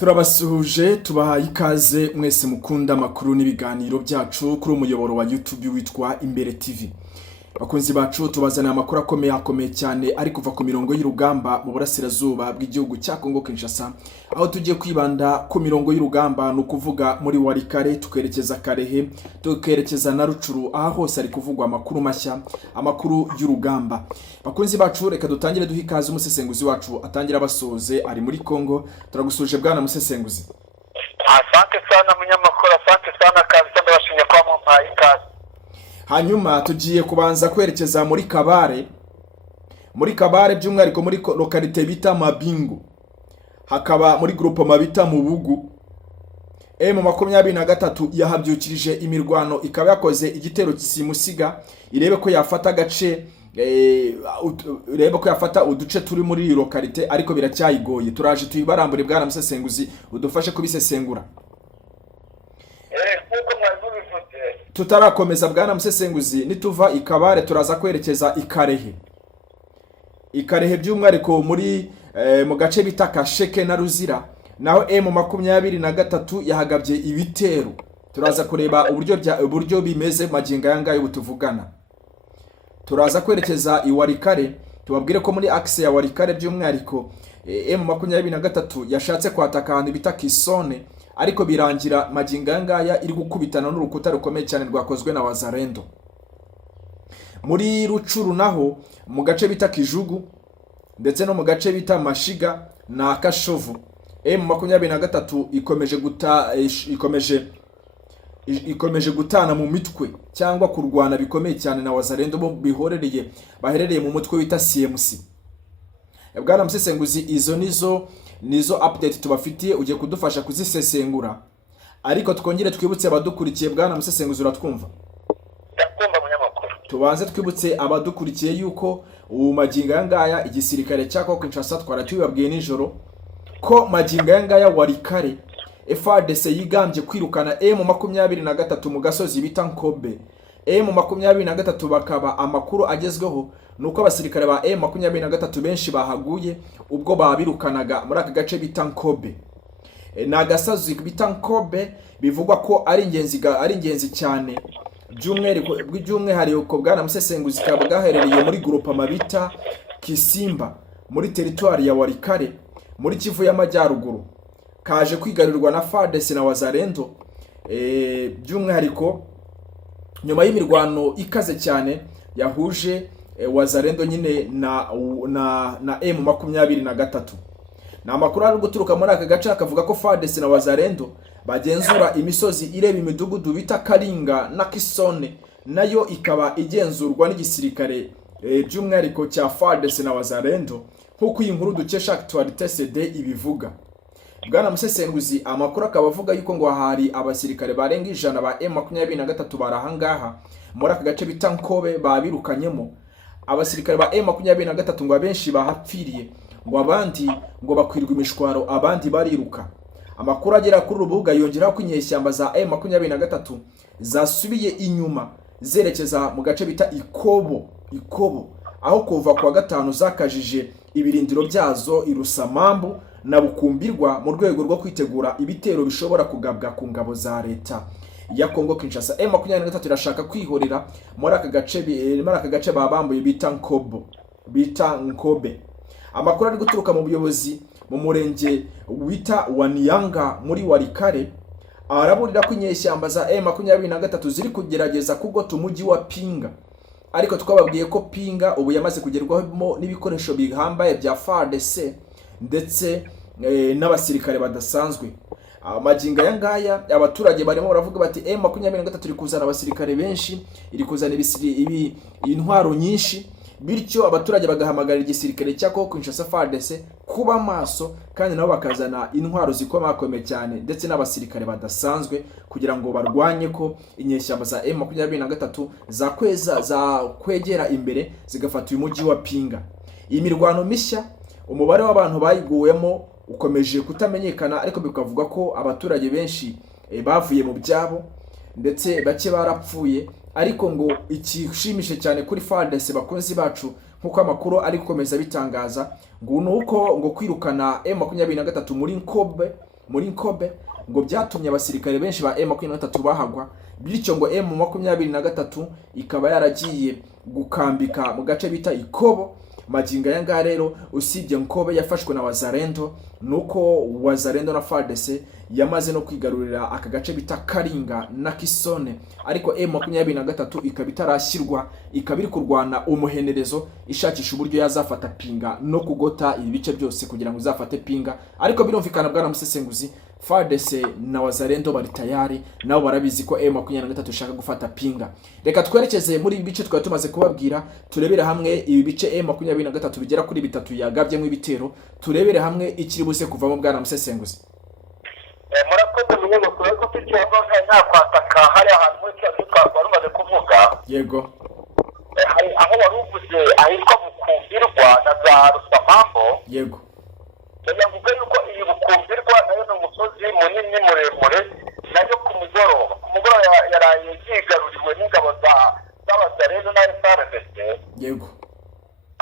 Turabasuhuje tubahaye ikaze mwese mukunda amakuru n'ibiganiro byacu kuri umuyoboro wa YouTube witwa Imbere TV. Bakunzi bacu tubazana amakuru akomeye cyane ari kuva ku mirongo y'urugamba mu burasirazuba bw'igihugu cya Kongo Kinshasa, aho tugiye kwibanda ku mirongo y'urugamba no kuvuga muri Warikare tukerekeza Karehe tukerekeza na Rucuru, aha hose ari kuvugwa amakuru mashya, amakuru y'urugamba. Bakunzi bacu reka dutangire duha ikaze umusesenguzi wacu atangira abasoze ari muri Kongo. Turagusuje bwana musesenguzi. Asante sana munyamakuru, asante sana kabisa, ndabashimye kwa mumpaye ikaze. Hanyuma tugiye kubanza kwerekeza muri Kabare. Muri Kabare by'umwihariko muri lokalite bita Mabingu. Hakaba muri groupe mabita mu Bugu. M23 yahabyukirije imirwano, ikaba yakoze igitero kisimusiga irebe ko yafata gace irebe ko yafata uduce turi muri lokalite, ariko biracyayigoye. Turaje tuyibarambure bwana musesenguzi udufashe kubisesengura. Tutarakomeza bwana musesenguzi, nituva ikabare turaza kwerekeza ikarehe. Ikarehe by'umwihariko muri mu gace bita Kasheke na Ruzira, naho M23 yahagabye ibitero. Turaza kureba uburyo bimeze maginga yangaye butuvugana. Turaza kwerekeza i Warikare, tubabwire ko muri axe ya Warikare by'umwihariko M23 yashatse kwataka ahantu bita Kisone, ariko birangira maginga yangaya iri gukubitana n'urukuta rukomeye cyane rwakozwe na Wazalendo. Muri Rucuru naho mu gace bita Kijugu ndetse no mu gace bita Mashiga na Kashovu, M23 ikomeje gutana mu mitwe cyangwa kurwana bikomeye cyane na Wazalendo bo baherereye mu mutwe wita CMC. Bwana musesenguzi, izo nizo update tubafitiye, ugiye kudufasha kuzisesengura, ariko twongere twibutse abadukurikiye bwana musesenguzi, uratwumva? Ndakumva munyamakuru. Tubanze twibutse abadukurikiye yuko maginga yangaya igisirikare cya Kongo Kinshasa twaratubabwiye nijoro ko maginga yangaya Warikare FARDC yigambye kwirukana M23 mu gasozi bita Nkobe. M23 bakaba amakuru agezweho nuko abasirikare ba M23 benshi bahaguye ubwo babirukanaga muri aka gace bita Nkobe. Na gasozi bita Nkobe bivugwa ko ari ingenzi cyane, by'umwihariko bwana musesenguzi kaba gaherereye muri groupe mabita Kisimba muri territoire ya Warikare muri Kivu y'Amajyaruguru, kaje kwigarurirwa na FARDC na Wazalendo. By'umwihariko nyuma y'imirwano ikaze cyane yahuje Wazalendo nyine na M23. Na amakuru ari guturuka muri aka gace akavuga ko FARDC na Wazalendo bagenzura imisozi ireba imidugudu bita Karinga na Kisone, nayo ikaba igenzurwa n'igisirikare by'umwihariko cya FARDC na Wazalendo, nk'uko iyi nkuru dukesha Actualité CD ibivuga. Bwana musesenguzi, amakuru akaba avuga yuko ngo hari abasirikare barenga 100 ba M23 barahangaha muri aka gace bita Nkobe babirukanyemo. Abasirikare ba M23 ngo abenshi bahapfiriye, ngo abandi ngo bakwirwa imishwaro, abandi bariruka. Amakuru agera kuri urubuga yongeraho ko inyeshyamba za M23 zasubiye inyuma zerekeza mu gace bita Ikobo, aho kuva kwa gatanu zakajije ibirindiro byazo irusamambu na Bukumbirwa mu rwego rwo kwitegura ibitero bishobora kugabwa ku ngabo za leta ya Kongo Kinshasa. M23 irashaka kwihorera muri aka gace babambuye bita Nkobe. Amakuru ari guturuka mu buyobozi mu murenge wita Waniyanga muri Warikare araburira ko inyeshyamba za M23 ziri kugerageza kugota umujyi wa Pinga, ariko twababwiye ko Pinga ubu yamaze kugerwaho n'ibikoresho bihambaye bya FARDC ndetse n'abasirikare badasanzwe. Maginga yangaya abaturage barimo baravuga bati M23 iri kuzana abasirikare benshi, iri kuzana intwaro nyinshi, bityo abaturage bagahamagarira igisirikare cya Kongo Kinshasa FARDC kuba maso, kandi nabo bakazana intwaro zikomakomeye cyane ndetse n'abasirikare badasanzwe kugira ngo barwanye ko inyeshyamba za M23 zakwegera imbere zigafata uyu mujyi wa Pinga. Iyi mirwano mishya umubare w'abantu bayiguwemo ukomeje kutamenyekana, ariko bikavuga ko abaturage benshi bavuye mu byabo ndetse bake barapfuye. Ariko ngo ikishimishe cyane kuri FARDC bakunzi bacu, nkuko amakuru ari gukomeza bitangaza, ngo nuko ngo kwirukana M23 muri Nkobe muri Nkobe ngo byatumye abasirikare benshi ba M23 bahagwa, bityo ngo M23 ikaba yaragiye gukambika mu gace bita Ikobo. Maginga yanga rero usibye Nkobe yafashwe na Wazalendo, nuko Wazalendo na FARDC yamaze no kwigarurira aka gace bita Karinga na Kisone, ariko M23 ikaba itarashyirwa, ikaba iri kurwana umuhenerezo ishakisha uburyo yazafata Pinga no kugota ibi bice byose kugira ngo izafate Pinga. Ariko birumvikana bwana musesenguzi, FARDC na Wazalendo bari tayari, nabo barabizi ko M23 ishaka gufata Pinga. Reka twerekeze muri ibi bice twari tumaze kubabwira, turebere hamwe ibi bice M23 bigera kuri bitatu yagabyemo ibitero, turebere hamwe ikiri buze kuvamo bwana musesenguzi. Murakoze munyamakuru ko tucyangwa nta kwataka hari ahantu muri cyo twari rumaze kuvuga. Yego. Hari aho waruvuze ahitwa Bukumbirwa na za Rusamambo. Yego. Ndavuga yuko iyi Bukumbirwa nayo ni umusozi munini muremure, nayo ku mugoroba yaraye yigaruriwe n'ingabo z'Abazalendo na FARDC. Yego.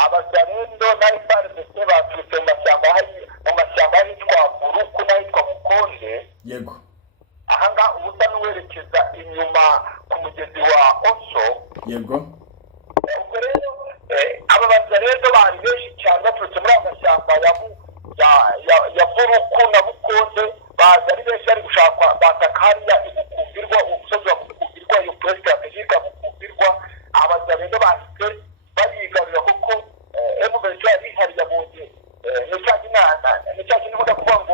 Abazalendo na FARDC baturutse mu mashyamba yitwa Buruku n'ahitwa Bukonde. Yego. Ahanga ubusa n'uwerekeza inyuma ku mugezi wa Oso. Yego. Ubwo rero aba Bazalendo bari benshi cyane baturutse muri amashyamba ya Buruku na Bukonde, baza ari benshi ari gushaka batakariya Bukumbirwa, umusozi wa Bukumbirwa, iyo place strategique ya Bukumbirwa. Abazalendo bahise bayigarurira kuko M23 ihari yabonye nicyakintu muda kuvuga ngo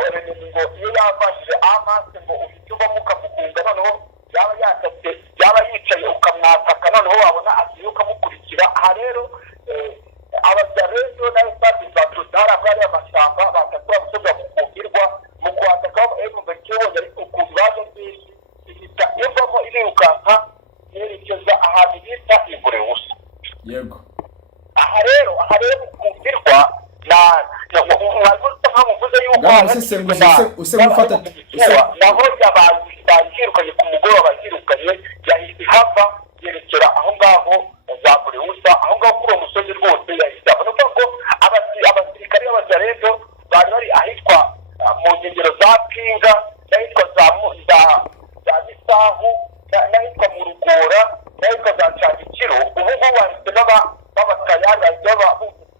ngo iyo yafashije amase ngo ufite ubamuka mukunga, noneho yaba yicaye ukamwataka, noneho wabona ati ukamukurikira. Aha rero Abazalendo na FARDC batutara bwari amashyamba batakura umusozi wa Bukumbirwa mu kwataka M23 ariko kubazo byinshi ihita ivamo irirukanka yerekeza ahantu bita Ibureusa. Yego. Aha rero Bukumbirwa na muvuze yuko use gufata naho bayirukanye ku mugoroba, bayirukanye yahise hava yerekera aho ngaho za Bureusa, aho ngaho kuri uwo musozi rwose yahise hava. Nuko ngo abasirikare b'Abazalendo bari ahitwa mu nkengero za Pinga, n'ahitwa za Gisahu, n'ahitwa mu Rugora, n'ahitwa za Cangikiro. Ubu ngubu bahise b'abatayari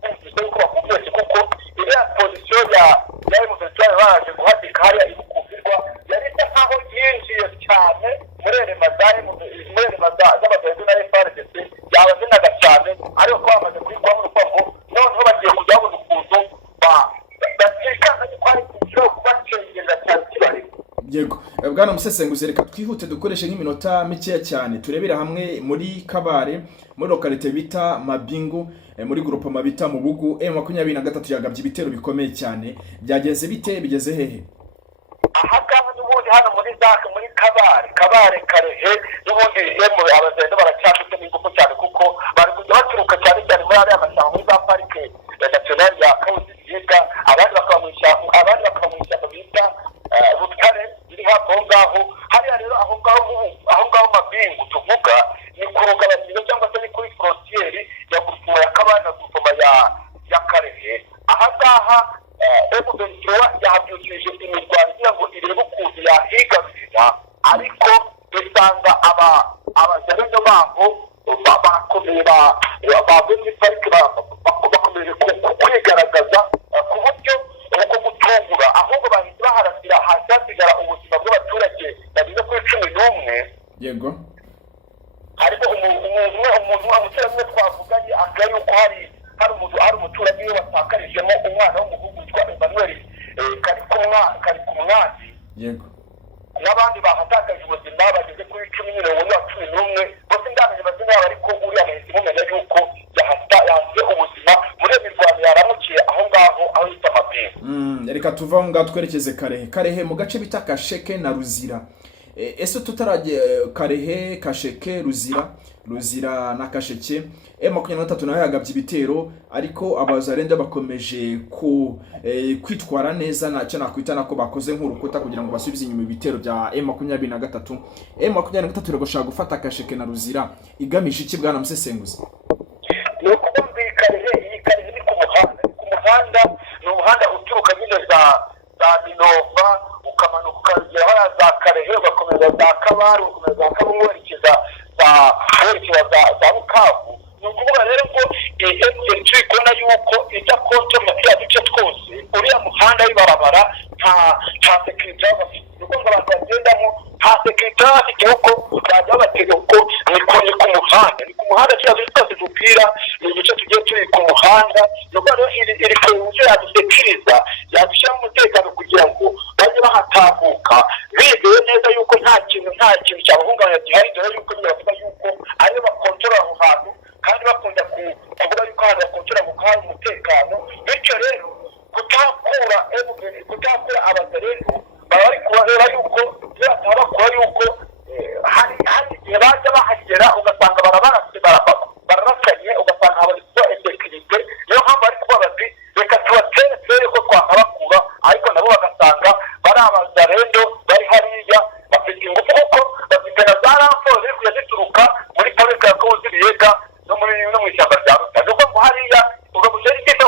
bumvise yuko bakumvise, kuko iriya pozisiyo ya M23 baje guhatika hariya Bukumbirwa yari isa nkaho yinjiye cyane murerema z'Abazalendo na FARDC, yabazinaga cyane, ariko ko bamaze kurigwamo urupango, noneho bagiye kujya babona ukuntu batekana ko ari igihugu bacengeza cyane kibari. Yego. Bwana musesenguzi, reka twihute dukoreshe nk'iminota mikeya cyane turebera hamwe muri Kabare, muri lokalite bita Mabingu, muri groupe mabita mu Bugu. M23 yagabye ibitero bikomeye cyane, byageze bite, bigeze hehe? Aha ngaha n'ubundi hano muri Kabare Karehe n'ubundi Abazalendo baracyafite n'ingufu cyane, kuko bari kujya baturuka cyane muri ariya mashyamba muri za parike nationale ya Kabuziga, abandi bakaba mu ishyamba bita Butare iri hafi aho ngaho. Hariya rero aho ngaho Mabingu tuvuga ni ku rugabaniro cyangwa se ni kuri frontiere ya guverinoma ya Kabare na guverinoma ya Karehe. Aha ngaha M23 yahabyukije imirwano kugira ngo irebe ukuntu yahigarurira, ariko usanga Abazalendo baho bakomeye bavuye muri parike bakomeje kwigaragaza ku buryo bwo gutungura, ahubwo bahise baharasira hasigara ubuzima bw'abaturage bageze kuri 11. Yego. Ariko umuntu twavuganye avuga yuko hari umuturage we watakarijemo umwana w'umuhungu witwa Emmanuel Karikumwadi. Yego. N'abandi bahatakaje ubuzima bageze kuri 11. Bose ndamenye bazina yabo, ariko uriya mwese mumenya yuko yahaze ubuzima muri mirwano yaramukiye aho ngaho aho yita Mabingu. Reka tuva aho ngaho twerekeze Karehe mu gace bita Kasheke na Ruzira. Ese tutarajye Karehe, Kasheke, Ruzira na Kasheke, M23 nayo yagabye ibitero, ariko Abazalendo bakomeje kwitwara neza, nacyo nakwita nako bakoze nk'urukuta kugira ngo basubize inyuma ibitero bya M23. M23 iragoshaka gufata Kasheke na Ruzira, igamije iki bwana musesenguzi? Ni ukuvumbikana iyi Karehe ni ku muhanda, ni umuhanda uturuka nyine za Minova ukaba hariya za Karehe ugakomeza za Kabare ugakomeza za Kabungo werekeza za Bukavu. Ni ukuvuga rero ko M23 kubona yuko ijya kontorora turiya duce twose uriya muhanda w'ibarabara nta sekirite bafite, ni ukuvuga abantu bagendamo nta sekirite bafite kuko bajya batega uko ni ku muhanda turiya duce twose dupira ni uduce tugiye turi ku muhanda. Ni ukuvuga rero iri feruje yadusekiriza yadushyiramo umutekano kugira ngo bajye bahatambuka bizeye neza yuko nta kintu cyabahungabanya gihari, dore yuko nyine bavuga yuko ariyo bakontorora aho hantu kandi bakunda kuvuga yuko ahantu bakontorora mu hari umutekano. Bityo rero kutakura abazarendo baba bari kubareba yuko bataba bakora yuko hari igihe bajya bahagera ugasanga bararasanye ugasanga habarizwa insekirite. Niyo mpamvu bari kuvuga bati reka tubatere ko twahabakura, ariko nabo bagasanga bari abazarendo bari hariya bafite ingufu kuko bafite na za ramforo ziri kujya zituruka muri parike ya Kabuzi Biega no mu ishyamba rya Rutare. Nuko ngo hariya ugamije igito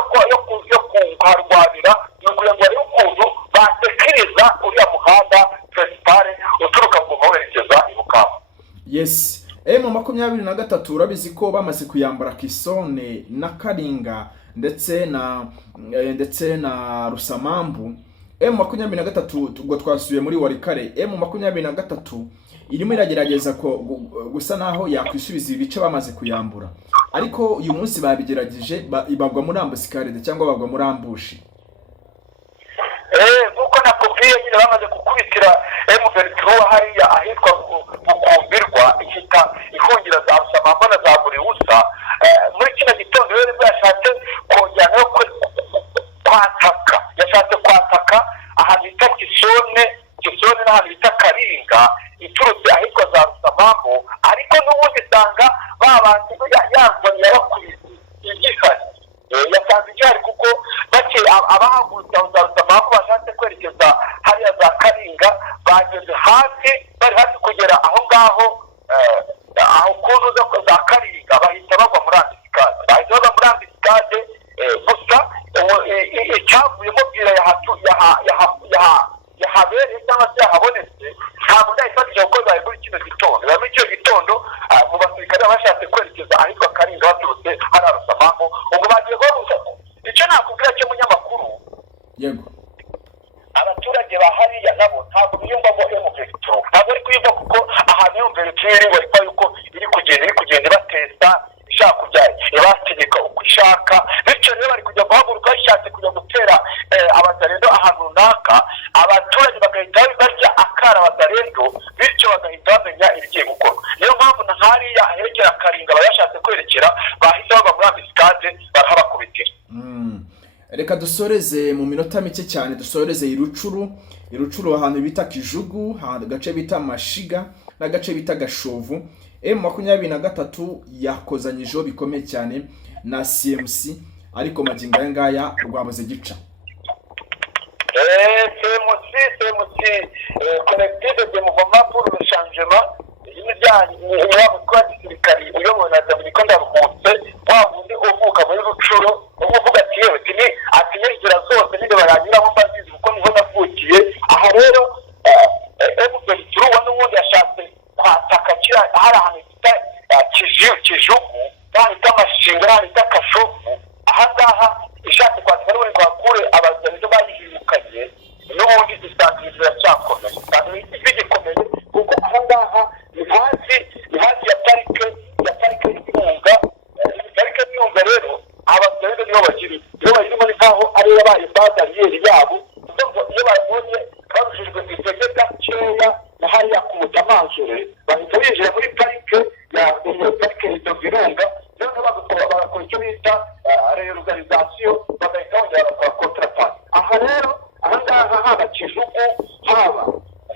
yo kuharwanira ni ukugira ngo barebe ukuntu basekiriza uriya muhanda principale uturuka Goma werekeza i Bukavu. Yes, M23 urabizi ko bamaze kuyambara Kisone na Karinga ndetse na Rusamambu. M23 ubwo twasubiye muri Warikare, M23 irimo iragerageza ko gusa naho yakwisubiza ibice bamaze kuyambura, ariko uyu munsi babigerageje ibagwa muri ambuscade cyangwa bagwa muri ambushi. Nkuko nakubwiye nyine bamaze gukubitira M23 hariya ahitwa Bukumbirwa ihungira za Rusamambu na za Buriwusa. Muri kino gitondo rero yashatse kongera kwataka ahantu bita Kisone n'ahantu bita Karinga iturutse ahitwa za Rusamambu, ariko n'ubundi usanga babanze yazanye yabakubise igihari. Yasanze igihari kuko bake abahagurutse za Rusamambu bashatse kwerekeza hariya za Karinga bageze hasi, bari hasi kugera aho ngaho aho kuzuza za Karinga bahita bagwa muri ambuscade. Gusa icyavuyemo bwira yahabereye cyangwa se yahabonetse ntabwo ndayifatije kuko bari muri kino gitondo. Muri kino gitondo mu basirikare bashatse kwerekeza ahitwa Karinga baturutse hariya Rusamambu, ubwo bagiye guhuza. Icyo nakubwira cyo munyamakuru, yego, abaturage ba hariya nabo ntabwo biyumvamo M23, ntabwo ari kuyumva kuko ahantu M23 iri bari yuko iri kugenda ibatesta ishaka kujya ibategeka uko ishaka. Bityo rero bari kujya guhaguruka ishatse kujya gutera abazarendo ahantu runaka, abaturage bagahita barya akara abazarendo, bityo bagahita bamenya ibigiye gukorwa. Niyo mpamvu na hariya ahegera Karinga bayashatse kwerekera bahise bava muri ambuscade barahabakubitira. Reka dusoreze mu minota mike cyane, dusoreze irucuru ahantu bita Kijugu, agace bita Mashiga n'agace bita Gashovu. M23 yakozanyijeho bikomeye cyane na CMC, ariko magingo aya ngaya rwabuze gica. CMC collective de mouvement pour le changement yaba kwa gisirikari uyobowe na Dominique Ndaruhutse, wabundi uvuka muri Rucuro uvuga ati yewe ati inzira zose nibe baranyuraho mbazizi kuko niho navukiye. Aha rero M23 n'ubundi yashatse kwataka hari ahantu bita Kijugu n'ahita Mashinga n'ahita Kashovu. Ahangaha ishatse kwataka n'ubundi kwakure abazarendo bayihirukanye, n'ubundi distansi ziracyakomeye bigikomeye kuko ahangaha ni hasi ya parike y'Ibirunga. Parike y'Ibirunga rero abazarendo nibo bagirimo ni nkaho ari yabaye bazariyeri yabo, iyo babonye barushijwe ku isenge gakeya na hariya ku Mutamanzure bahita binjira muri parike y'Ibirunga, noneho bagakora icyo bita reorganisation, bagahita bongera bagakora contrat. Aha rero ahangaha haba Kijugu, haba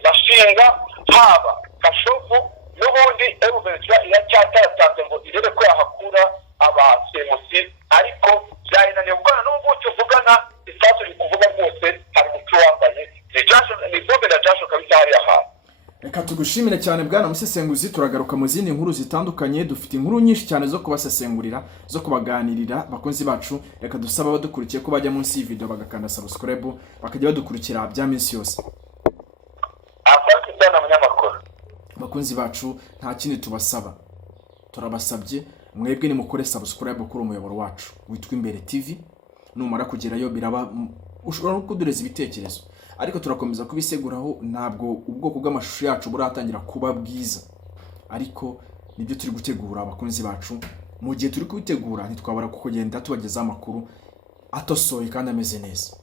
Mashinga, haba Kashovu, n'ubundi M23 iracyataratanze ngo irebe ko yahakura aba CMC, ariko byayinaniye gukora. N'ubwo tuvugana isasu iri kuvuga rwose hari umuco wambaye ni bombe na jasho kabisa hariya hantu. Reka tugushimire cyane bwana musesenguzi, turagaruka mu zindi nkuru zitandukanye. Dufite inkuru nyinshi cyane zo kubasesengurira, zo kubaganirira bakunzi bacu. Reka dusaba abadukurikiye ko bajya munsi y'ivideo bagakanda subscribe bakajya badukurikira bya minsi yose. asante sana munyamakuru. Bakunzi bacu nta kindi tubasaba, turabasabye mwebwe ni mukore subscribe kuri umuyoboro wacu witwa Imbere TV. Numara kugerayo biraba ushobora no kudureza ibitekerezo, ariko turakomeza kubiseguraho. Ntabwo ubwoko bw'amashusho yacu buratangira kuba bwiza, ariko nibyo turi gutegura abakunzi bacu. Mu gihe turi kubitegura ntitwabara kugenda tubageza amakuru atosoye kandi ameze neza.